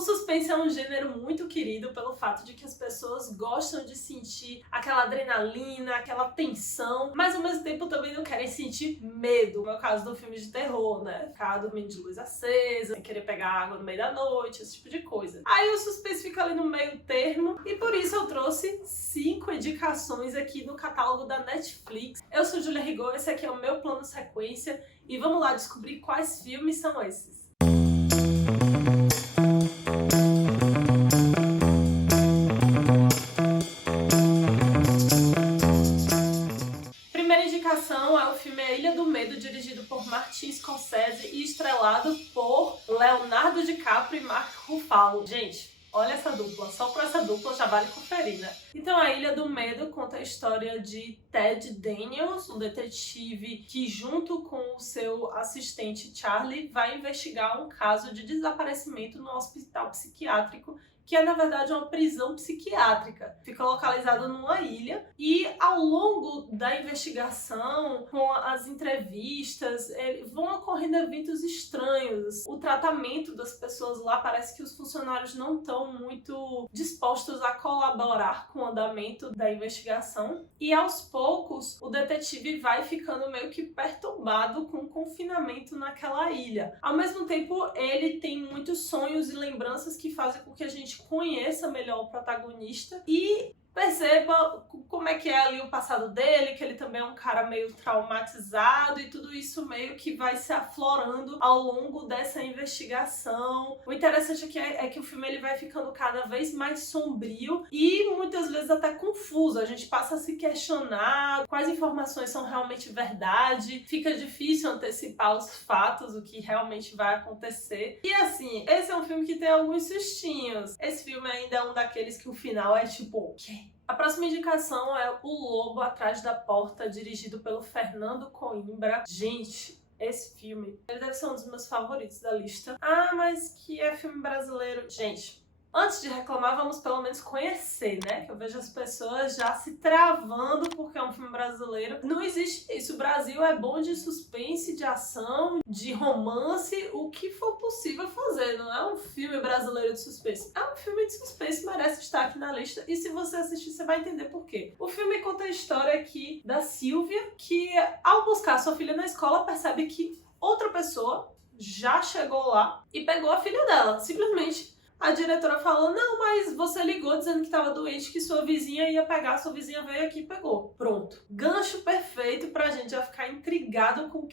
suspense é um gênero muito querido pelo fato de que as pessoas gostam de sentir aquela adrenalina, aquela tensão, mas ao mesmo tempo também não querem sentir medo. No caso do filme de terror, né? Ficar dormindo de luz acesa, sem querer pegar água no meio da noite, esse tipo de coisa. Aí o suspense fica ali no meio termo e por isso eu trouxe 5 indicações aqui no catálogo da Netflix. Eu sou Julia Rigaud, esse aqui é o meu plano sequência e vamos lá descobrir quais filmes são esses. Primeira indicação é o filme A Ilha do Medo, dirigido por Martin Scorsese e estrelado por Leonardo DiCaprio e Mark Ruffalo. Gente, olha essa dupla, só por essa dupla já vale conferir, né? Então, A Ilha do Medo conta a história de Ted Daniels, um detetive que, junto com o seu assistente Charlie, vai investigar um caso de desaparecimento no hospital psiquiátrico, que é, na verdade, uma prisão psiquiátrica. Fica localizado numa ilha e, ao longo da investigação, com as entrevistas, vão ocorrendo eventos estranhos. O tratamento das pessoas lá, parece que os funcionários não estão muito dispostos a colaborar com o andamento da investigação. E, aos poucos, o detetive vai ficando meio que perturbado com o confinamento naquela ilha. Ao mesmo tempo, ele tem muitos sonhos e lembranças que fazem com que a gente conheça melhor o protagonista e perceba como é que é ali o passado dele, que ele também é um cara meio traumatizado e tudo isso meio que vai se aflorando ao longo dessa investigação. O interessante aqui é que o filme ele vai ficando cada vez mais sombrio e muitas vezes até confuso. A gente passa a se questionar quais informações são realmente verdade, fica difícil antecipar os fatos, o que realmente vai acontecer. E assim, esse é um filme que tem alguns sustinhos. Esse filme ainda é um daqueles que o final é tipo, o quê? A próxima indicação é O Lobo Atrás da Porta, dirigido pelo Fernando Coimbra. Gente, esse filme, ele deve ser um dos meus favoritos da lista. Ah, mas que é filme brasileiro. Gente, antes de reclamar, vamos pelo menos conhecer, né? Que eu vejo as pessoas já se travando porque é um filme brasileiro. Não existe isso. O Brasil é bom de suspense, de ação, de romance, o que for possível fazer. Não é um filme brasileiro de suspense. É um filme de suspense, merece estar aqui na lista. E se você assistir, você vai entender por quê. O filme conta a história aqui da Silvia, que ao buscar sua filha na escola, percebe que outra pessoa já chegou lá e pegou a filha dela. Simplesmente a diretora falou, não, mas você ligou dizendo que estava doente, que sua vizinha ia pegar, sua vizinha veio aqui e pegou. Pronto. Gancho perfeito pra gente já ficar intrigado com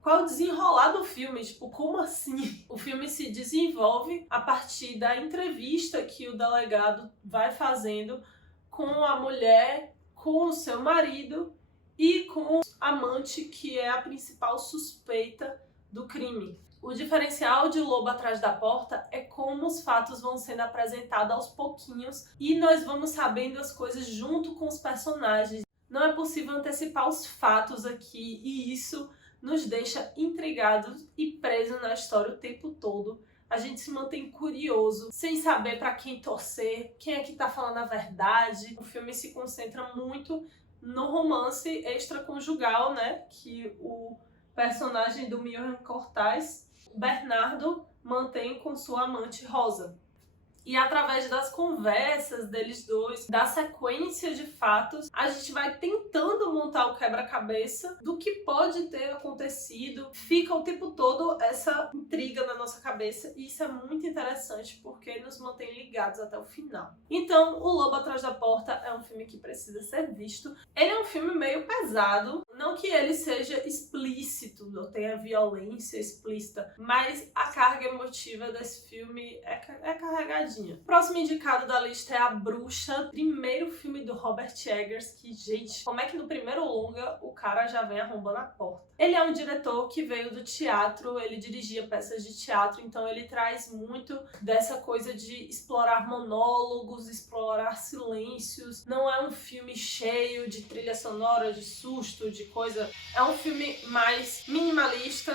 qual é o desenrolar do filme. Tipo, como assim? O filme se desenvolve a partir da entrevista que o delegado vai fazendo com a mulher, com o seu marido e com o amante, que é a principal suspeita do crime. O diferencial de O Lobo Atrás da Porta é como os fatos vão sendo apresentados aos pouquinhos e nós vamos sabendo as coisas junto com os personagens. Não é possível antecipar os fatos aqui e isso nos deixa intrigados e presos na história o tempo todo. A gente se mantém curioso, sem saber para quem torcer, quem é que tá falando a verdade. O filme se concentra muito no romance extraconjugal, né, que o personagem do Miriam Cortaz, Bernardo, mantém com sua amante Rosa. E através das conversas deles dois, da sequência de fatos, a gente vai tentando montar o quebra-cabeça do que pode ter acontecido. Fica o tempo todo essa intriga na nossa cabeça e isso é muito interessante porque nos mantém ligados até o final. Então, O Lobo Atrás da Porta é um filme que precisa ser visto. Ele é um filme meio pesado, não que ele seja explícito, não tenha violência explícita, mas a carga emotiva desse filme é carregadinha. Próximo indicado da lista é A Bruxa, primeiro filme do Robert Eggers, que, gente, como é que no primeiro longa o cara já vem arrombando a porta? Ele é um diretor que veio do teatro, ele dirigia peças de teatro, então ele traz muito dessa coisa de explorar monólogos, explorar silêncios. Não é um filme cheio de trilha sonora, de susto, de coisa. É um filme mais minimalista,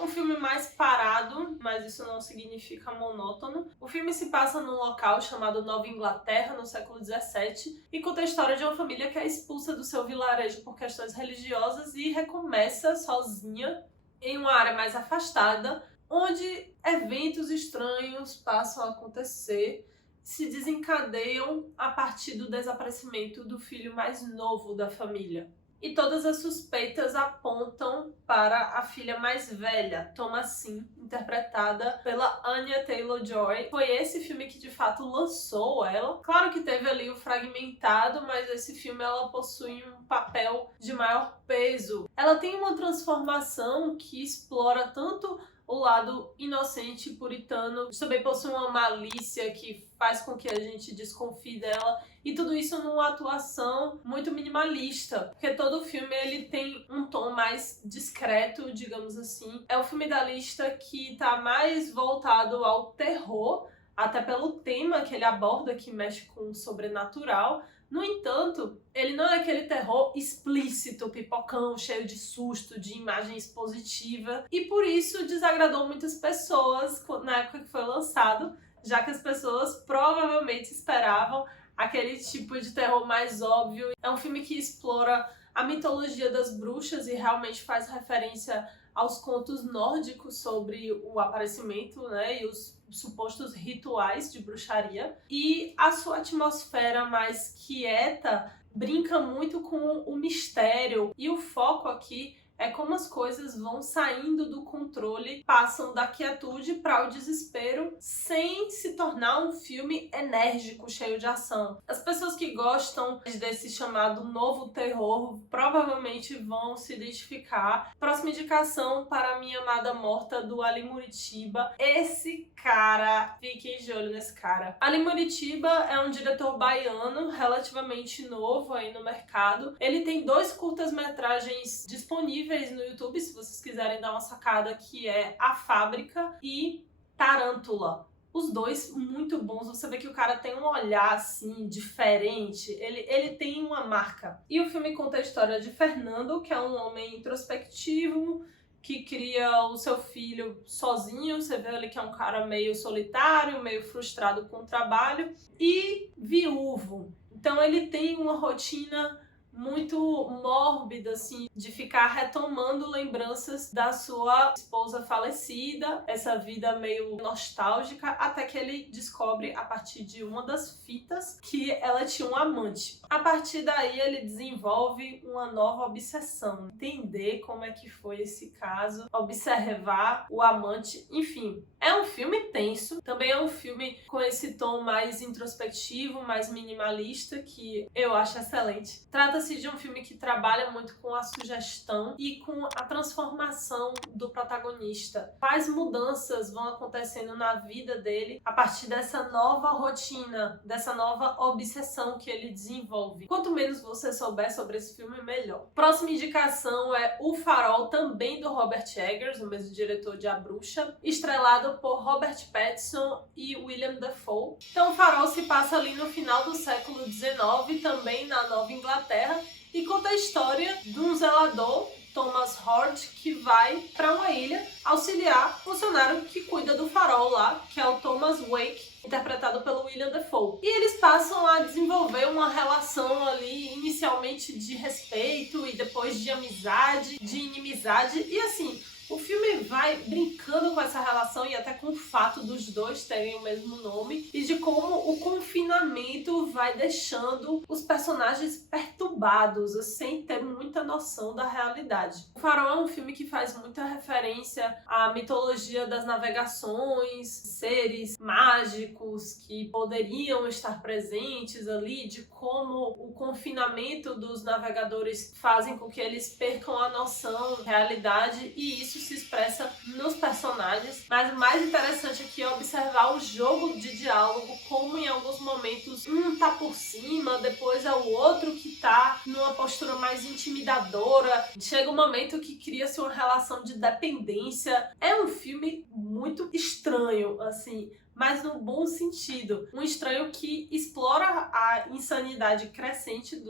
um filme mais parado, mas isso não significa monótono. O filme se passa num local chamado Nova Inglaterra, no século XVII, e conta a história de uma família que é expulsa do seu vilarejo por questões religiosas e recomeça sozinha em uma área mais afastada, onde eventos estranhos passam a acontecer, se desencadeiam a partir do desaparecimento do filho mais novo da família. E todas as suspeitas apontam para a filha mais velha, Thomasine, interpretada pela Anya Taylor-Joy. Foi esse filme que de fato lançou ela. Claro que teve ali o Fragmentado, mas esse filme ela possui um papel de maior peso. Ela tem uma transformação que explora tanto o lado inocente e puritano, também possui uma malícia que faz com que a gente desconfie dela, e tudo isso numa atuação muito minimalista, porque todo o filme ele tem um tom mais discreto, digamos assim. É o filme da lista que tá mais voltado ao terror, até pelo tema que ele aborda, que mexe com o sobrenatural. No entanto, ele não é aquele terror explícito, pipocão, cheio de susto, de imagem expositiva, e por isso desagradou muitas pessoas na época que foi lançado, já que as pessoas provavelmente esperavam aquele tipo de terror mais óbvio. É um filme que explora a mitologia das bruxas e realmente faz referência aos contos nórdicos sobre o aparecimento, né, e os supostos rituais de bruxaria. E a sua atmosfera mais quieta brinca muito com o mistério, e o foco aqui é como as coisas vão saindo do controle, passam da quietude para o desespero, sem se tornar um filme enérgico, cheio de ação. As pessoas que gostam desse chamado novo terror provavelmente vão se identificar. Próxima indicação para Minha Amada Morta, do Ali Muritiba. Esse cara, fiquem de olho nesse cara. Ali Muritiba é um diretor baiano, relativamente novo aí no mercado. Ele tem 2 curtas-metragens disponíveis no YouTube, se vocês quiserem dar uma sacada, que é A Fábrica e Tarântula. Os dois muito bons, você vê que o cara tem um olhar assim, diferente, ele tem uma marca. E o filme conta a história de Fernando, que é um homem introspectivo, que cria o seu filho sozinho, você vê ali que é um cara meio solitário, meio frustrado com o trabalho, e viúvo. Então ele tem uma rotina muito mórbida, assim, de ficar retomando lembranças da sua esposa falecida, essa vida meio nostálgica, até que ele descobre, a partir de uma das fitas, que ela tinha um amante. A partir daí, ele desenvolve uma nova obsessão, entender como é que foi esse caso, observar o amante, enfim. É um filme tenso, também é um filme com esse tom mais introspectivo, mais minimalista, que eu acho excelente. Trata-se de um filme que trabalha muito com a sugestão e com a transformação do protagonista. Quais mudanças vão acontecendo na vida dele a partir dessa nova rotina, dessa nova obsessão que ele desenvolve. Quanto menos você souber sobre esse filme, melhor. Próxima indicação é O Farol, também do Robert Eggers, o mesmo diretor de A Bruxa, estrelado por Robert Pattinson e William Dafoe. Então, O Farol se passa ali no final do século XIX, também na Nova Inglaterra, e conta a história de um zelador, Thomas Hort, que vai para uma ilha auxiliar o funcionário que cuida do farol lá, que é o Thomas Wake, interpretado pelo William Dafoe. E eles passam a desenvolver uma relação ali, inicialmente de respeito e depois de amizade, de inimizade, e assim, o filme vai brincando com essa relação e até com o fato dos dois terem o mesmo nome, e de como o confinamento vai deixando os personagens perturbados, sem ter muita noção da realidade. O Farol é um filme que faz muita referência à mitologia das navegações, seres mágicos que poderiam estar presentes ali, de como o confinamento dos navegadores fazem com que eles percam a noção da realidade, e isso se expressa nos personagens. Mas o mais interessante aqui é observar o jogo de diálogo, como em alguns momentos um tá por cima, depois é o outro que tá numa postura mais intimidadora. Chega um momento que cria-se uma relação de dependência. É um filme muito estranho, assim, mas no bom sentido. Um estranho que explora a insanidade crescente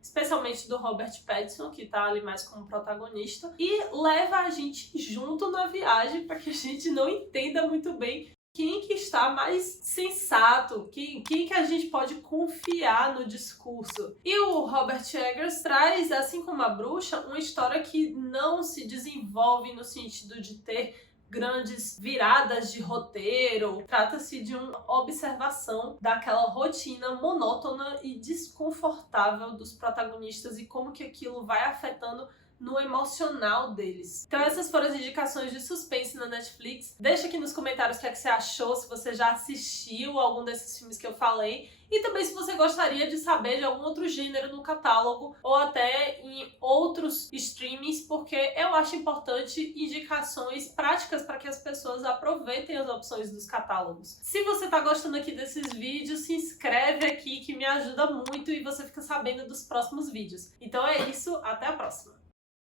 especialmente do Robert Pattinson, que tá ali mais como protagonista, e leva a gente junto na viagem para que a gente não entenda muito bem quem que está mais sensato, quem que a gente pode confiar no discurso. E o Robert Eggers traz, assim como A Bruxa, uma história que não se desenvolve no sentido de ter grandes viradas de roteiro. Trata-se de uma observação daquela rotina monótona e desconfortável dos protagonistas e como que aquilo vai afetando no emocional deles. Então essas foram as indicações de suspense na Netflix. Deixa aqui nos comentários o que é que você achou, se você já assistiu algum desses filmes que eu falei, e também se você gostaria de saber de algum outro gênero no catálogo ou até em outros streamings, porque eu acho importante indicações práticas para que as pessoas aproveitem as opções dos catálogos. Se você tá gostando aqui desses vídeos, se inscreve aqui que me ajuda muito e você fica sabendo dos próximos vídeos. Então é isso, até a próxima!